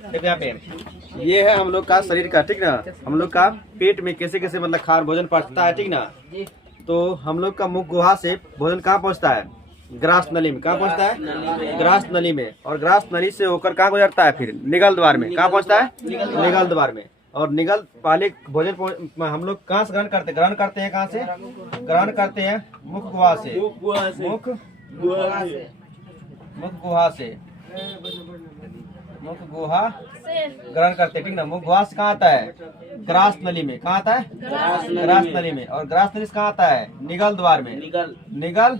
देखो यहाँ पे ये है हम लोग का शरीर का, ठीक ना। हम लोग का पेट में कैसे कैसे मतलब खान भोजन पहुँचता है, ठीक ना। तो हम लोग का मुख गुहा से भोजन कहाँ पहुँचता है? ग्रास नली में। कहाँ पहुँचता है? ग्रास नली में। और ग्रास नली से होकर कहाँ गुजरता है? फिर निगल द्वार में। कहाँ पहुँचता है? निगल द्वार में। और निगल पहले भोजन हम लोग कहाँ से ग्रहण करते हैं? ग्रहण करते हैं कहाँ से? ग्रहण करते हैं मुख गुहा से। मुख गुहा से मुख गुहा ग्रहण करते हैं, ठीक ना। मुख गुहा से कहाँ आता है? ग्रास नली में। कहाँ आता है? ग्रास नली में। और ग्रास नली से कहाँ आता है? निगल द्वार में। निगल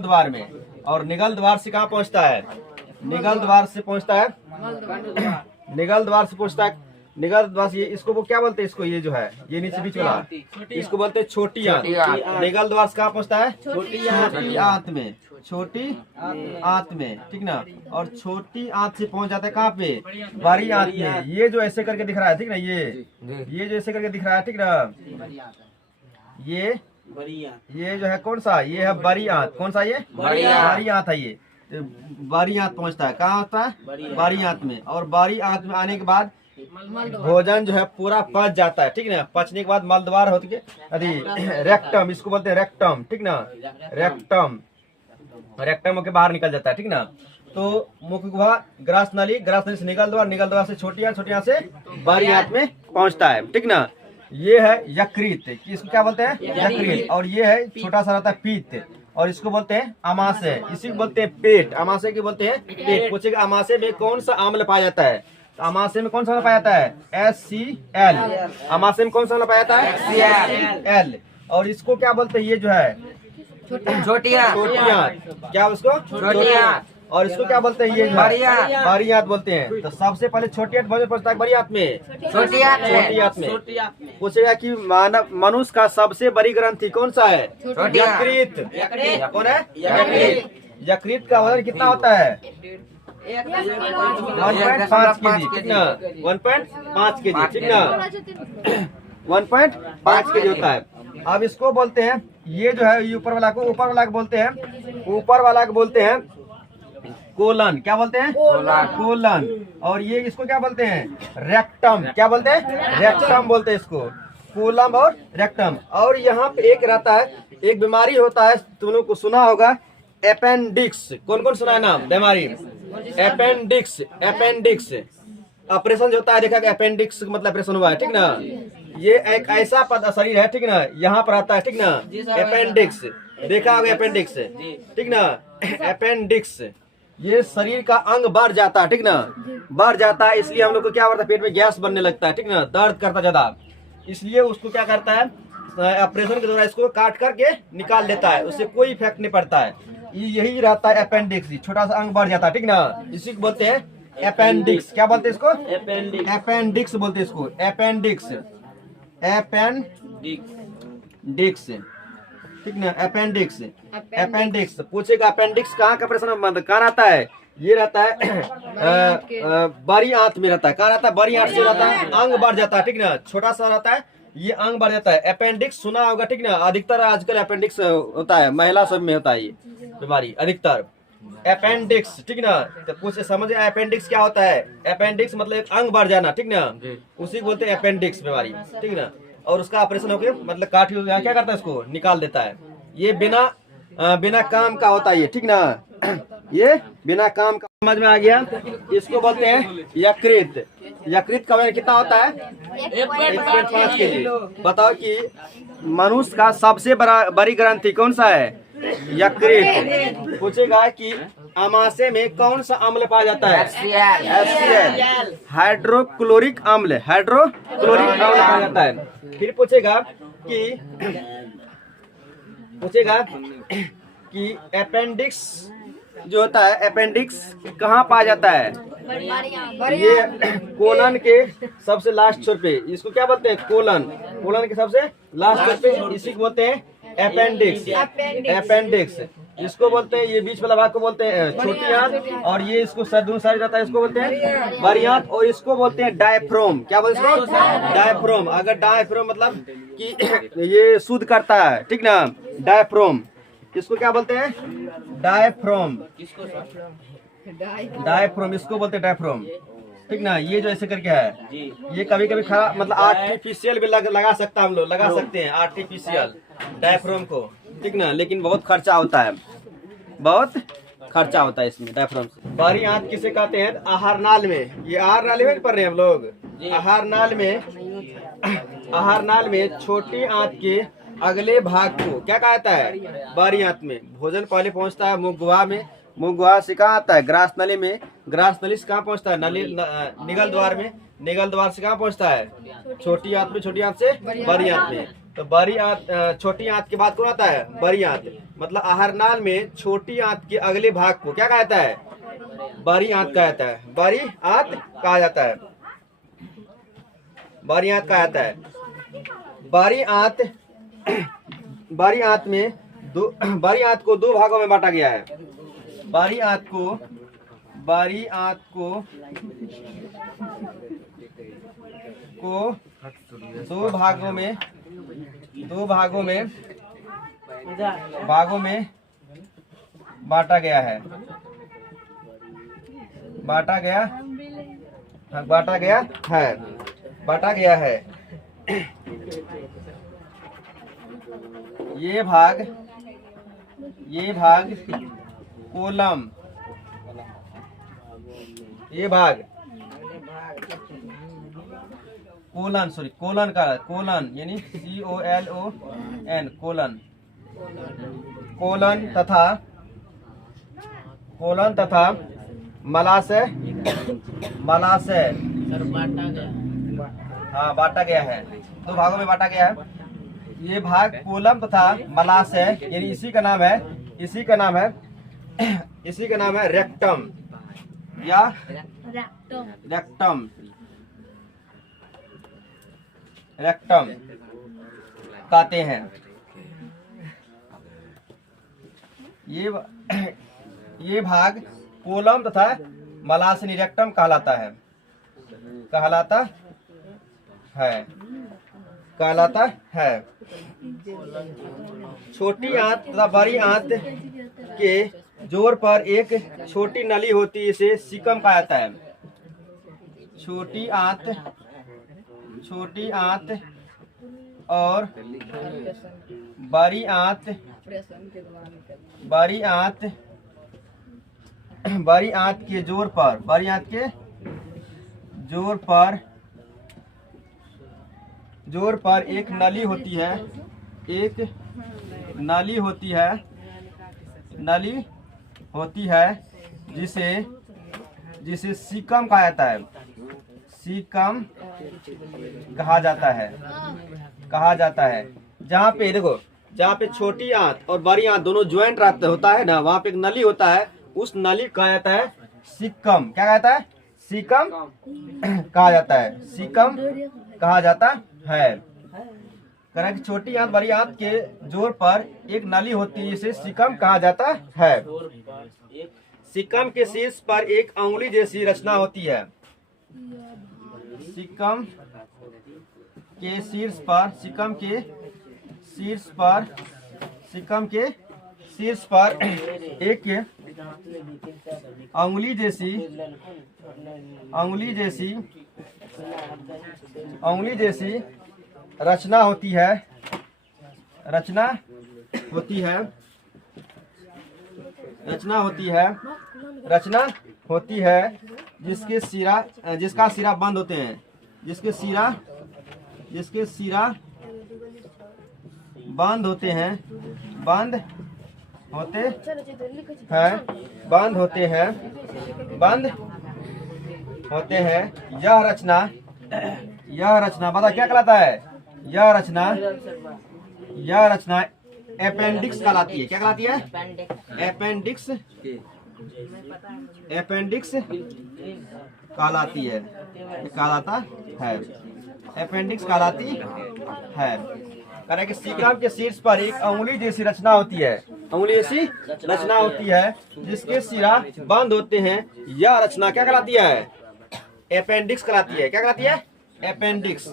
द्वार में। और निगल द्वार से कहाँ पहुँचता है? निगल द्वार से पहुँचता है निगल द्वार से पहुँचता है निगल द्वार से। ये इसको वो क्या बोलते हैं? इसको ये जो है ये नीचे बीच वाला इसको बोलते हैं छोटी आंत। निगल द्वार से कहाँ पहुँचता है? छोटी आंत में। छोटी आंत में, ठीक ना। और छोटी आंत से पहुंच जाता है कहाँ पे? बड़ी आंत में। ये जो ऐसे करके दिख रहा है, ठीक ना। ये जो ऐसे करके दिख रहा है, ठीक ना। ये जो है कौन सा? ये है बड़ी आंत। कौन सा? ये बड़ी आंत है। ये बड़ी आंत पहुंचता है कहाँ होता है? बड़ी आंत में। और बड़ी आंत में आने के बाद भोजन जो है पूरा पच जाता है, ठीक ना। पचने के बाद मलद्वार होती है रेक्टम, इसको बोलते हैं रेक्टम, ठीक ना। रेक्टम होके बाहर निकल जाता है, ठीक ना। तो मुख गुहा, ग्रास नली से निगल द्वार से छोटी आंत से बड़ी आंत में पहुंचता है, ठीक ना। ये है यकृत, इसको क्या बोलते हैं? यकृत। और ये है छोटा सा रहता है पित्त, और इसको बोलते हैं अमाशय। इसी को बोलते हैं पेट। अमाशय को बोलते हैं पेट। पूछेगा अमाशय में कौन सा अम्ल पाया जाता है? तो अमाशय में कौन सा अम्ल पाया जाता है? HCl। अमाशय में कौन सा अम्ल पाया जाता है? HCl। और इसको क्या बोलते हैं? ये जो है छोटी आंत। क्या उसको? छोटी आंत। और इसको क्या बोलते हैं? ये बड़ी आंत बोलते हैं। तो सबसे पहले छोटी आंत भोजन पहुंचता है बड़ी आंत में, छोटी आंत में। पूछेगा कि मनुष्य का सबसे बड़ी ग्रंथि कौन सा है? यकृत। कौन है? यकृत। यकृत का वजन कितना होता है? 1.5 केजी, ठीक ना। 1.5 केजी, ठीक ना। 1.5 केजी होता है। अब इसको बोलते हैं, ये जो है ये ऊपर वाला को बोलते हैं कोलन। क्या बोलते हैं? कोलन। और ये इसको क्या बोलते हैं? रेक्टम। क्या बोलते हैं? रेक्टम बोलते हैं इसको। कोलम और रेक्टम। और यहाँ पे एक रहता है, एक बीमारी होता है, तुम लोग को सुना होगा, अपेंडिक्स। कौन कौन सुना है नाम? बीमारी अपेंडिक्स। ऑपरेशन जो होता है, देखा अपेंडिक्स मतलब ऑपरेशन हुआ है, ठीक ना। ये एक ऐसा शरीर है, ठीक ना, यहाँ पर आता है, ठीक ना। अपेंडिक्स देखा होगा, अपेंडिक्स, ठीक ना। अपेंडिक्स ये शरीर का अंग बढ़ जाता है, ठीक ना। बढ़ जाता है, इसलिए हम लोग को क्या होता है? पेट में गैस बनने लगता है, ठीक ना। दर्द करता ज्यादा, इसलिए उसको क्या करता है? ऑपरेशन के दौरान इसको काट करके निकाल लेता है, उससे कोई इफेक्ट नहीं पड़ता है। यही रहता है अपेंडिक्स। छोटा सा अंग बढ़ जाता है, ठीक ना। इसी को बोलते हैं अपेंडिक्स। क्या बोलते हैं इसको? अपेंडिक्स बोलते हैं इसको। अपेंडिक्स, ठीक ना। अपेंडिक्स। पूछेगा अपेंडिक्स कहाँ का प्रश्न कहाँ रहता है? ये रहता है बड़ी आंत में रहता है। कहाँ रहता है? बड़ी आंत से रहता है, अंग बढ़ जाता है, ठीक ना। छोटा सा रहता है, ये अंग बढ़ जाता है। अपेंडिक्स सुना होगा, ठीक ना। अधिकतर आजकल अपेंडिक्स होता है, महिला सब में होता है ये बीमारी अधिकतर। अपेंडिक्स, ठीक ना। तो कुछ समझ अपेंडिक्स क्या होता है? अपेंडिक्स मतलब एक अंग बढ़ जाना, ठीक ना, उसी को बोलते हैं अपेंडिक्स बीमारी, ठीक ना। और उसका ऑपरेशन होके मतलब काट क्या करता है? इसको निकाल देता है। ये बिना काम का होता है ये, ठीक ना। ये बिना काम का। समझ में आ गया? इसको बोलते हैं यकृत। यकृत का वजन कितना होता है? 1.5 केजी। बताओ कि मनुष्य का सबसे बड़ी ग्रंथि कौन सा है? यकृत। पूछेगा कि अमाशय में कौन सा अम्ल पाया जाता है? HCl। हाइड्रोक्लोरिक अम्ल पाया जाता है। फिर पूछेगा कि अपेंडिक्स जो होता है, अपेंडिक्स कहाँ पाया जाता है? ये कोलन के सबसे लास्ट छोर पे। इसको क्या बोलते हैं? कोलन के सबसे लास्ट छोर पे, इसी को बोलते हैं अपेंडिक्स। इसको बोलते हैं, ये बीच वाला भाग को बोलते हैं छोटी आंत, और ये इसको दोनों साइड रहता है, इसको बोलते हैं बड़ी आंत। और इसको बोलते हैं डायफ्राम। क्या बोलते हैं इसको? डायफ्राम। अगर डायफ्राम मतलब कि ये शुद्ध करता है, ठीक ना। डायफ्राम, इसको क्या बोलते हैं? डायफ्राम। इसको बोलते हैं डायफ्राम। ठीक ना। ये जो ऐसे करके है ये कभी कभी खराब मतलब आर्टिफिशियल भी लगा सकता हम लोग लगा सकते हैं आर्टिफिशियल डायफ्राम को, ठीक ना। लेकिन बहुत खर्चा होता है, बहुत खर्चा होता है इसमें डायफ्राम से। बारी आंत किसे कहते हैं? आहार नाल में, ये आहार नाल में पढ़ रहे हैं हम लोग। आहार नाल में छोटी आंत के अगले भाग को क्या कहता है? बारी आंत में। भोजन पहले पहुंचता है मुख गुहा में, मुख गुहा से कहाँ आता है? ग्रास नली में, ग्रास नली से कहाँ पहुंचता है? निगल द्वार में, निगल द्वार से कहाँ पहुंचता है? छोटी आंत में, छोटी आंत से बड़ी आंत में। तो बड़ी आंत, छोटी आंत के बाद कौन आता है? बड़ी आंत। मतलब आहार नाल में छोटी आंत के अगले भाग को क्या कहता है? बड़ी आंत कहा जाता है। बड़ी आंत कहा जाता है, बड़ी आंत कहा जाता है। बड़ी आंत में बड़ी आंत को दो भागों में बांटा गया है। बड़ी आंत को दो भागों में बांटा गया है। बांटा गया है। ये भाग कोलम, ये भाग कोलन यानी COLON कोलन तथा मलाशय हाँ बांटा गया है, दो भागों में बांटा गया है। ये भाग कोलम तथा मलाशय यानी इसी का नाम है रेक्टम या रेक्टम कहते हैं। ये भाग कोलम तथा मलाशय रेक्टम कहलाता है। छोटी आंत तथा बड़ी आंत के जोर पर एक छोटी नली होती है, इसे सीकम कहा जाता है। छोटी आंत और बड़ी आंत के जोर पर एक नली होती है जिसे सीकम कहा जाता है। सीकम कहा जाता है। जहाँ पे देखो, जहाँ पे छोटी आंत और बड़ी आंत दोनों ज्वाइंट होता है ना, वहाँ पे एक नली होता है, उस नली कहा जाता है सीकम। क्या कहता है? सीकम कहा जाता है। सीकम कहा जाता है। कारण कि छोटी आंत बड़ी आंत के जोर पर एक नली होती है, इसे सीकम कहा जाता है। सीकम के शीर्ष पर एक अंगुली जैसी रचना होती है। सीकम के शीर्ष पर एक अंगुली जैसी रचना होती है जिसका सिरा बंद होते हैं, जिसके सिरा बंद होते हैं। यह रचना बता क्या कहलाता है? यह रचना अपेंडिक्स कहलाती है। क्या कहलाती है? अपेंडिक्स कहलाती है। अपेंडिक्स कहलाती है। कारण कि सीकम के शीर्ष पर एक अंगुली जैसी रचना होती है, जिसके सिरा बंद होते हैं। यह रचना क्या कहलाती है? अपेंडिक्स कहलाती है। क्या कहलाती है? अपेंडिक्स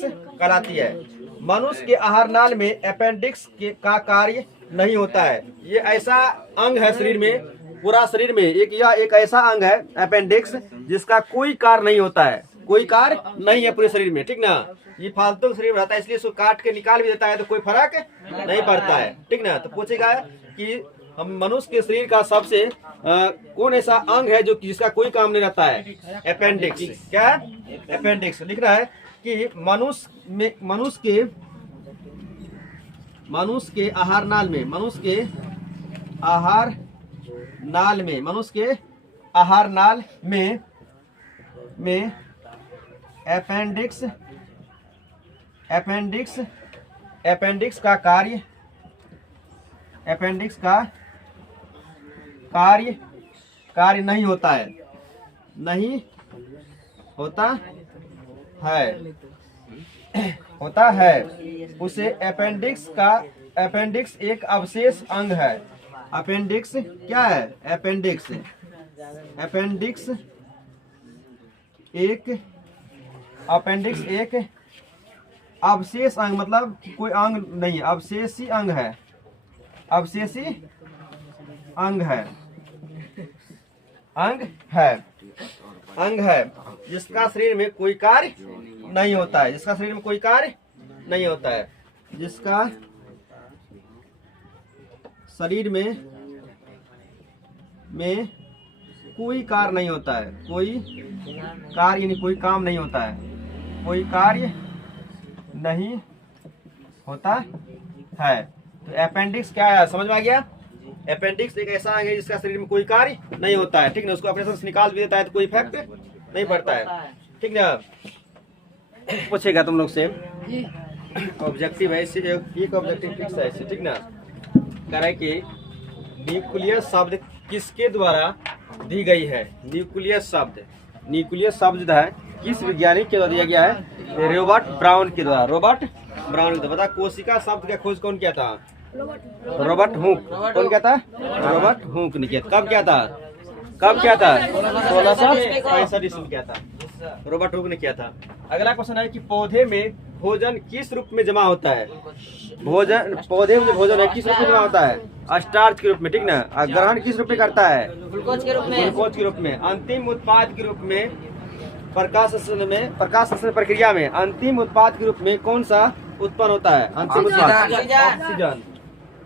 कहलाती है। मनुष्य के आहार नाल में अपेंडिक्स का कार्य नहीं होता है। ये ऐसा अंग है शरीर में, पूरा शरीर में एक ऐसा अंग है अपेंडिक्स जिसका कोई कार्य नहीं होता है, कोई कार्य नहीं है पूरे शरीर में, ठीक ना। ये फालतू शरीर में रहता है, इसलिए इसको काट के निकाल भी देता है तो कोई फर्क नहीं पड़ता है, ठीक ना। तो पूछेगा कि हम मनुष्य के शरीर का सबसे कौन ऐसा अंग है जो जिसका कोई काम नहीं रहता है? अपेंडिक्स। क्या? अपेंडिक्स। लिख रहा है कि मनुष्य के आहार नाल में, मनुष्य के आहार नाल में अपेंडिक्स का कार्य नहीं होता है, होता है। उसे अपेंडिक्स एक अवशेष अंग है। अपेंडिक्स क्या है? अपेंडिक्स एक अवशेष अंग, मतलब कोई अंग नहीं, अवशेषी अंग है, अवशेषी अंग है जिसका शरीर में कोई कार्य नहीं होता है, जिसका शरीर में कोई कार्य नहीं होता है, जिसका शरीर में कोई कार्य नहीं होता है, कोई कार्य यानी कोई काम नहीं होता है, कोई कार्य नहीं होता है। तो अपेंडिक्स क्या है, समझ में आ गया? अपेंडिक्स एक ऐसा अंग है जिसका शरीर में कोई कार्य नहीं होता है, ठीक ना। उसको ऑपरेशन से निकाल भी देता है तो कोई इफेक्ट नहीं पड़ता है, ठीक ना। पूछेगा तुम लोग से, ऑब्जेक्टिव है इससे, एक ऑब्जेक्टिव फिक्स है इससे, ठीक ना। कह रहा है कि न्यूक्लियस शब्द किसके द्वारा दी गई है? न्यूक्लियस शब्द है किस वैज्ञानिक के द्वारा दिया गया है? रॉबर्ट ब्राउन के द्वारा। बता, कोशिका शब्द का खोज कौन किया था? Robert Hooke. कौन क्या था? रॉबर्ट हुक ने किया। कब क्या था? 1665 ईस्वी में किया था, रॉबर्ट हुक ने किया था। अगला क्वेश्चन है कि पौधे में भोजन किस रूप में जमा होता है? पौधे में जो भोजन है किस रूप में जमा होता है? स्टार्च के रूप में, ठीक ना। ग्रहण किस रूप में करता है? ग्लूकोज के रूप में। अंतिम उत्पाद के रूप में प्रकाश संश्लेषण प्रक्रिया में अंतिम उत्पाद के रूप में कौन सा उत्पन्न होता है? अंतिम उत्पाद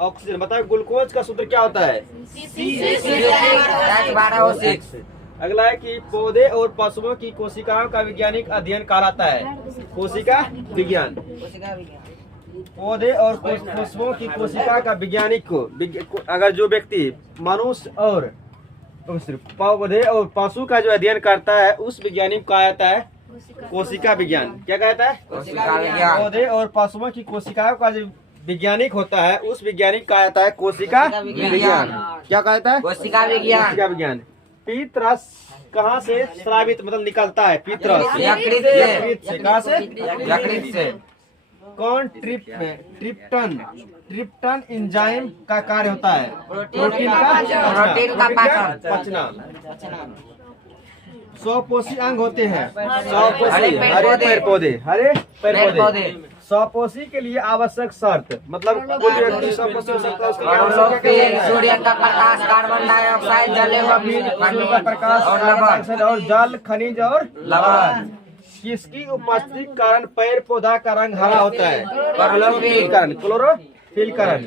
ऑक्सीजन। बताओ ग्लूकोज का सूत्र क्या होता है? अगला है कि पौधे और पशुओं की कोशिकाओं का वैज्ञानिक अध्ययन कहलाता है कोशिका विज्ञान। पौधे और पशुओं की कोशिका का वैज्ञानिक को, अगर जो व्यक्ति मनुष्य और पौधे और पशु का जो अध्ययन करता है उस वैज्ञानिक को कहा जाता है कोशिका विज्ञान। क्या कहता है? पौधे और पशुओं की कोशिकाओं का जो वैज्ञानिक होता है उस वैज्ञानिक कहा जाता है कोशिका विज्ञान। क्या कहता है? कोशिका विज्ञान। पीत रस कहाँ से स्रावित मतलब निकलता है? पीत रस यकृत से। कहाँ से? यकृत से। कौन ट्रिप्टन एंजाइम का कार्य होता है? प्रोटीन का पचना। 100 पोषी अंग होते हैं। 100 पोषी हरे पेड़ पौधे। 100 पोषी के लिए आवश्यक शर्त, मतलब कोई व्यक्ति 100 पोषी हो सकता है उसके लिए सूर्य का प्रकाश, कार्बन डाइऑक्साइड, जल का प्रकाश और जल, खनिज और लवण। किसकी उपस्थिति के कारण पेड़ पौधा का रंग हरा होता है? क्लोरोफिल कारण।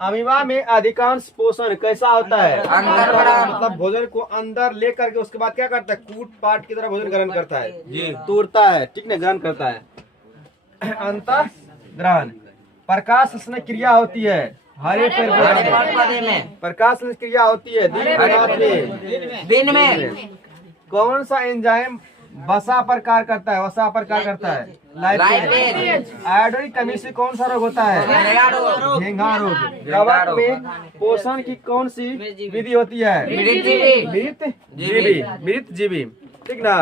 अमीबा में अधिकांश पोषण कैसा होता है? अंदर, मतलब भोजन को अंदर ले करके उसके बाद क्या करता है? कूट पाट की तरह भोजन ग्रहण करता है, तोड़ता है, ठीक ना, ग्रहण करता है। अंतः ग्रहण। प्रकाश संश्लेषण क्रिया होती है हरे पेड़ पौधे में। प्रकाश संश्लेषण क्रिया होती है दिन में। कौन सा एंजाइम वसा पर कार्य करता है? लाइपेज। आयोडीन की कमी से कौन सा रोग होता है? घेंघा रोग। कवक में पोषण की कौन सी विधि होती है? मृत जीवी, ठीक ना।